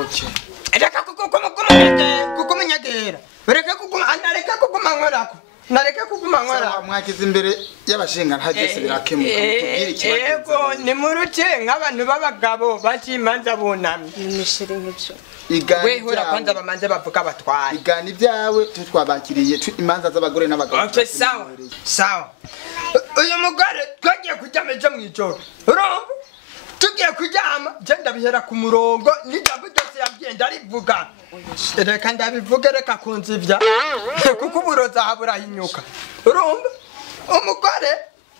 Okay. Reka kukumenyagera. Reka kuguma nkorako. Nareke kuguma nkorako. Mwakize imbere y'abashinga ntagese birakemuka mutubwire ikibazo. Yego ni muruce nk'abantu b'abagabo bacimanza bunamye. Nimishire nk'ibyo. We hura kwanza bamanze bavuga batwara. Igani byawe twabakiriye imanza z'abagore n'abagabo. Okay, sawa. Uyu mugore twagiye kuryama ejo mw'ijoro. Urumva? Tugiye kuryama je ndabihera ku murongo n'ijambo ryose yabwiye ndarivuga. Reka ndabivuge reka kunzivya. Kuko uburoza habura hinyuka. Urumva? Umugore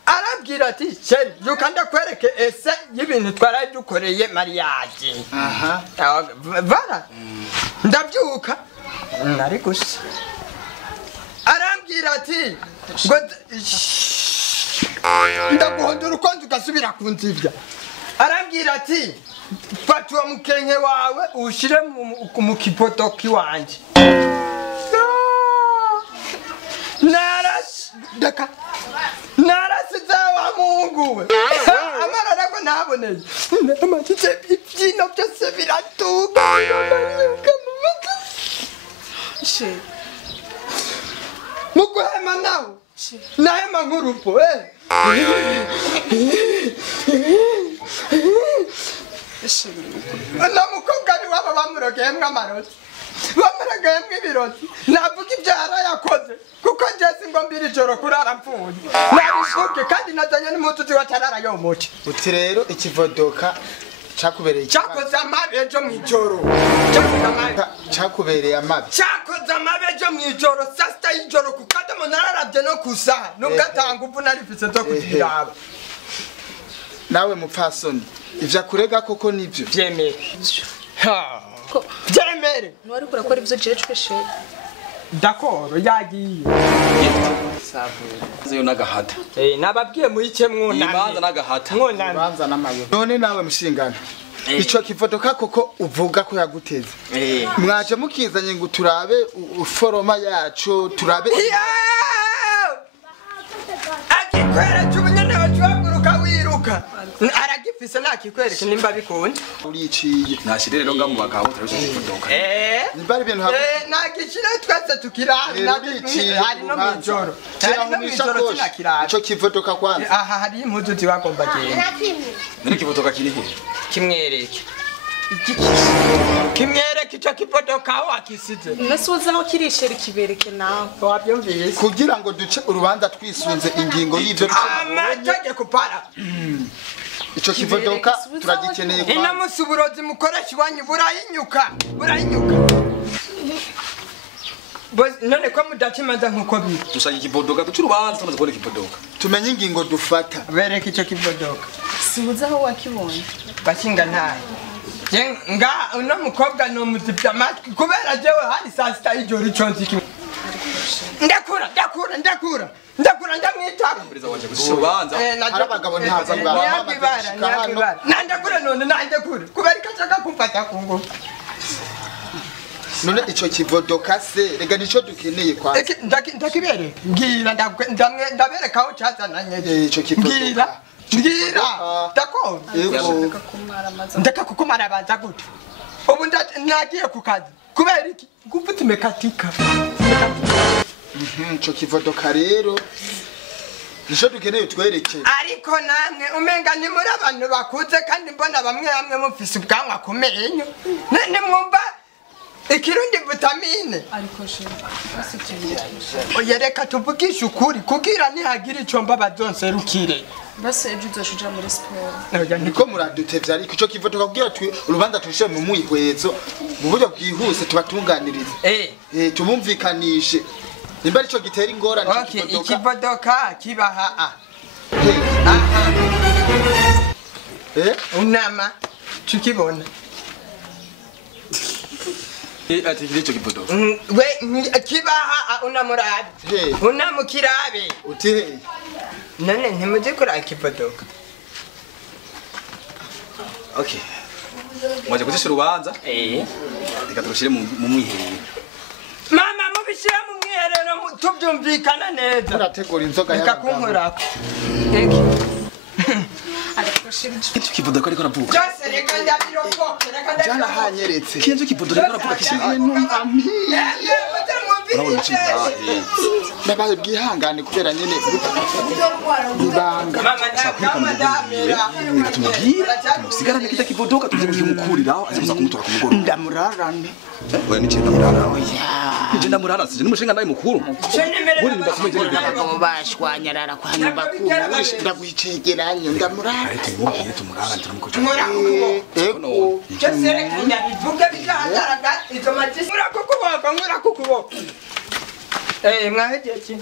arabwira ati sheri yuka ndakwereke ese y'ibintu twaraye dukoreye mariage. Aha. Vara. Ndabyuka. Nari gusa. Arambwira ati ngo ndaguhondura ukonje ugasubira kunzivya. Arambwira ati fata uwo mukenke wawe ushire mu kipotoki wanje. Narasize wa Mungu we. Amarara ko ntaboneye. Amatike ibyino byose biratuka. She. Mukuhema nawe. Nahema nk'urupo na mukobwa ni waba bamurogeyemwo amarozi bamurogeyemwo ibirozi navuga ibyo yarayakoze kuko njye ngo mbiri ijoro kurara mpfuye nabishuke kandi nazanye n'impuzu ziwe atararayomoce. Uti rero ikivodoka cakubereye cyakoze amabi ejo mw'ijoro cakubereye amabi cyakoze amabi ejo mw'ijoro saa sita y'ijoro kuko adamu nararavye no kusaha nubwo atanga uvu narifise zo kuziraba. Nawe mupfasoni ivya kurega koko nivyo vyemere vyemere Nwari kurakora ivyo jecwe she. Dakoro yagiye Zayo nagahata. Nababwiye muyice mwunamye. Imanza nagahata. Mwunamye. Imanza n'amayo. None nawe mushingana. Ico kivodoka koko uvuga ko yaguteze. Mwaje mukizanye ngo turabe uforoma yacu turabe. Akikwera cy'ubunyane bacuhaguruka wiruka. Aragifise nakikwereka nimba bikunda. Uriciye. Nashire rero ngamu bagabo turabisha kivodoka. Nimba ari ibintu nagishire twese tukirara hari no mw'ijoro. Hari no mw'ijoro tunakirara. Ico kivodoka kwanza. Aha hari impuzu ziwagomba genda. None kivodoka kiri he? Kimwereke. Kimwereke ico kivodoka aho akisize. Nasuza aho kirishera kibereke nawe. Wabyumvise. Kugira ngo duce urubanza twisunze ingingo y'ivyo amategeko para. Ico kivodoka turagikeneye kwa. Ina musuburozi mukoresha iwanyu burayinyuka. None ko mudacimanza nkuko biri. Dusanye kivodoka ducurubanza tumaze kubona kivodoka. Tumenye ingingo dufata. Bereke ico kivodoka. Sibuza aho wakibonye. Bashinga ntaye. Nga uno mukobwa no muzipya amatwi kubera jewe hari saa sita y'ijoro ico nziki. Ndakura ndamwitaba. Pereza wanje gucurubanza. Hari abagabo ntaza nyakibara. Nandakura none nandakura. Kubera ikashaka kumfata kungu. None ico kivodoka se rega nico dukeneye kwa. Ndakibere. Ngira ndabereka aho cyazananye. Ico kivodoka. Ngira. Dako. Ndaka kukumara banza gute. Ubu nagiye ku kazi. Kubera iki? Gufite mekatika. Ico kivodoka rero nico dukeneye twereke. Ariko namwe umenga ni muri abantu bakuze kandi mbona bamwe mufise ubwanwa kumenyo. Nene mwumva ikirundi vitamine. Ariko she. Basikiye. Oyereka tuvugisha ukuri kugira nihagira icomba bazonserukire. Basi ejo uzoshuja muri sport. Niko muradutevya ariko ico kivodoka kugira urubanza tushe mu mwihwezo mu buryo bwihuse tubatunganirize. Tubumvikanishe. Nimba ico gitera ingorane Okay, ikivodoka kibaha unama tukibona. Ati kiricho kivodoka. We kibaha unamurabe. Unamukirabe. Uti None ntimuzi kuri ikivodoka. Okay. Mwaje kuzisha urubanza? Reka turushire mu mwiherero. Mama mubishira mu mwiherero tubyumvikana neza. Murategura inzoga y'abagabo. Reka kunkorako. Icyo kivuga ko ariko aravuga. Byose reka ndabirokoke reka Jana hanyeretse. Kiyenzo kivuga ariko aravuga kishimye. Urabona iki ngahe? Nabaye bwihangane kubera nyene ibanga. Tumubwira tumusigarane kita kivodoka tuze kukimukuriraho azaza kumutora ku mugoro. Ndamurarane. Oya nice ndamurara. Oya. Ndamurara sije n'umushinga ndaye mukuru. Buri ndakumeje Abagabo bashwanyarara kwa nyumba kuba ndagucegeranyo ndamurara. Ariko mubwiye tumurara turamukoje. Ego. byose reka ndabivuga bizahagaragara izo matisi murakukuboka mwahegeye ki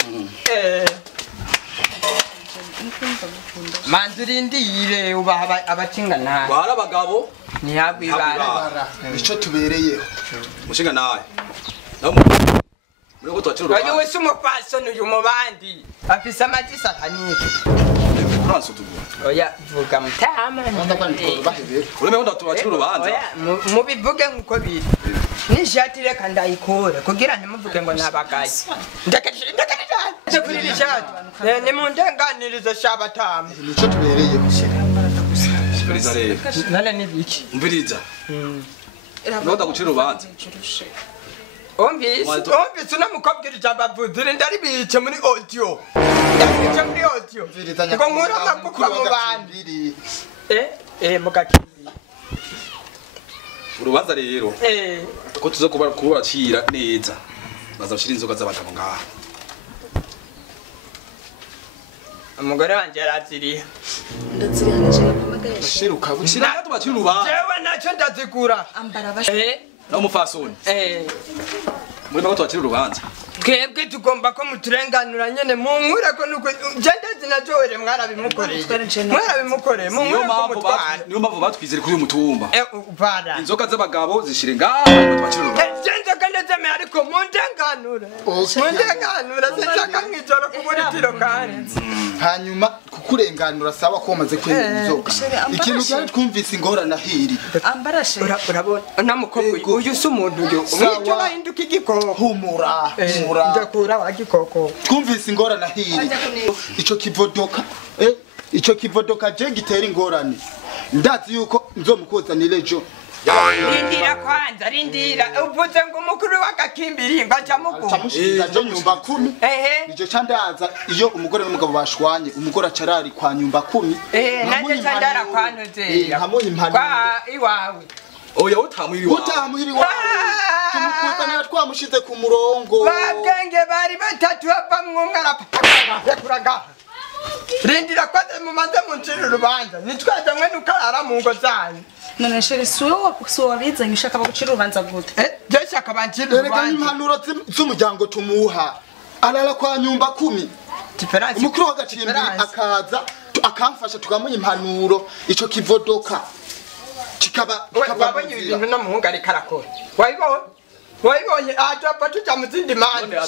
manzi urindire ubaha abacinga nawe Bara abagabo ntiyagwibara Ico tubereyeho. umushinga nawe. Muri ko twacira Oyo wese umupfasoni uyu mubandi afise amatisi atanike uranso tugura. oya vuga mutama Ureme ko twacira urubanza. oya mubivuge nkuko biri n'ishati reka ndayikure kugira ntimuvuge ngo nabagaye ndakatije kuri iri shati nimundenganirize shabatama Nico tubereyeho. Umviriza rero. none nibiki Umviriza. Ndoda gucira urubanza. Umvise unamukobwira ijambo avuzire ndaribice muri audio ndaribice muri audio ngo nkura amagufa mu bandi mugakimbi Urubanza rero. Ko tuza kubacira neza. Bazashira inzoga z'abagabo ngaha. umugore wanje yaraziriye ndazirihanaje napamagaye Shiruka buci. Sinaka tubacira urubanza. jewe nacyo ndazigura ambara bash Na umufasoni. Muri mako twacira urubanza. twebwe tugomba ko muturenganura nyene munkure ko nuko jende zinajowere mwarabimukoreye munkure ko mutwara Niyo mpamvu batwizere kuri uyu mutumba. upara Inzoga z'abagabo zishire ngaha twacira urubanza. jenze kandi zeme ariko mundenganura sinshaka mw'ijoro kuburitiro kandi Hanyuma kukurenganura sawa ko wamaze kwemera inzoga. Ikintu cyari twumvise ingorana hiri. ambara she urabona namukobwa uyu si umuntu uyu umwico bahinduka igikoko Humura. ndakura wa gikoko Twumvise ingorana hiri. Ico kivodoka ico kivodoka je gitera ingorane. Ndazi yuko nzomukuzanira ejo. rindira kwanza rindira uvuze ngo umukuru w'agakimbiri ngo aca muguma Tamushira je nyumba 10. Nico candaza iyo umugore n'umugabo bashwanye umugore acarari kwa nyumba 10. nanjye candara kwanoze Hamuha impanuro. kwa iwawe Oya utamuhiri wawe. Utamuhiri wawe. Tumukuzanira twamushize ku murongo. babwenge bari batatu bavamwo umwe arapakuraga rindira kwanza mumaze muncira urubanza nitwaza mwe nukarara mu ngo zanyu none shere suwa bizanye ushaka bagucira urubanza gute byose akabancira Erega urubanza impanuro z'umuryango tumuha. Arara kwa nyumba 10. diferansi Umukuru w'agacimbiri akaza akamfasha tukamuha impanuro ico kivodoka. Kikaba wabonye ibintu no muhungu ariko arakora wayibonye atapa tuja mu zindi manza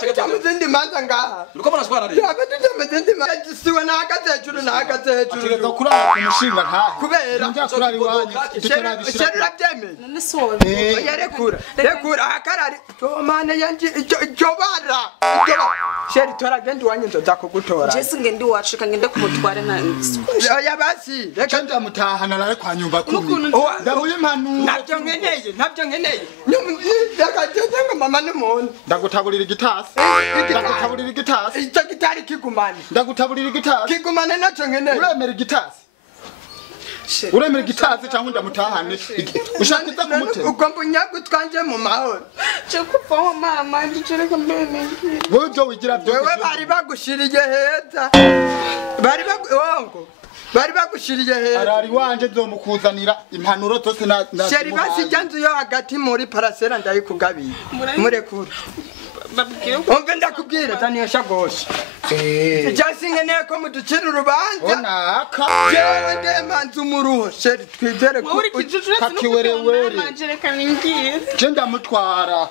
tuja mu zindi manza ngaha Uko barashwana rero. tuja mu zindi manza siwe nahagaze hejuru Ategeza kurara ku mushinga ntahe. kubera Njya kurara iwanyu. sheri urabyemeye none suwa rekura akarari mana yanje icyo bara sheri tora genda iwanyu nzoza kugutora jesi ngende wacuka ngende kumutware na oya basi Reka ndamutahana nare kwa nyumba 10. Ndamuha impanuro. ntabyo nkeneye ndakageze ngo mama n'umuntu Ndagutaburira igitasi. Ndagutaburira igitasi. icyo gitari kigumane Ndagutaburira igitasi. kigumane nacyo nkeneye Uremera igitasi. Uremera igitasi cyangwa ndamutahane. Ushaka iza kumutema. ugomba unyago twanje mu mahoro cyo kuvaho mama ndicereka mbene Wowe byo wigira byo. wewe bari bagushiriye heza bari bagushiriye heza Arari wanje nzomukuzanira impanuro zose na sheri basi janzu yo hagati muri parasera ndayikugabiye murekura babwiye umve ndakubwira taniyo shagosha jasi nkeneye ko muducira urubanza Onaka. jewe ndemanza umuruho sheri twizere ko uri kijuju Kakiwerewere. manjereka ningiye Je ndamutwara.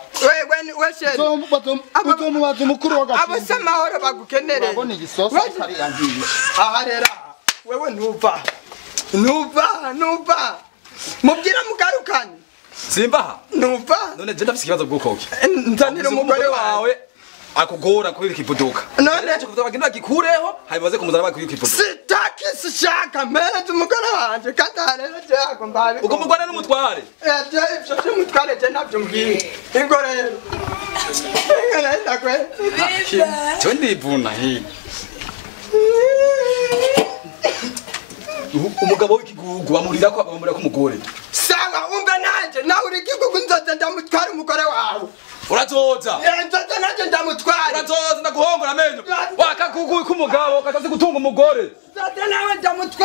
we sheri Uzomubaza umukuru abo w'agacimbiri. se amahoro bagukenereye Urabona igisosa kari yangiye. aha rero wewe ntuva mubwira mugarukane Simba. ntuva None je ndafise ikibazo bw'uko ki. nzanira umugore wawe akugora kubira ikivuduka None cyo kuvuga bagenda gikureho habimaze kumuzana bakubira ikivuduka sitaki sishaka mpereza umugore wanje kandi rero jago mbabi uko mugwana n'umutware je ivyo vy'umutware je navyo mbwira ingo rero ngana kwe cyo ndivuna hi umugabo w'ikigugu bamurira ko umugore sawa umbe nanje nawe uri ikigugu nzoza ndamutwara umugore wawe urazoza nzoza nanje ndamutwara urazoza ndaguhongora amenyo wakagugu k'umugabo katazi gutunga umugore nzoza nawe ndamutwara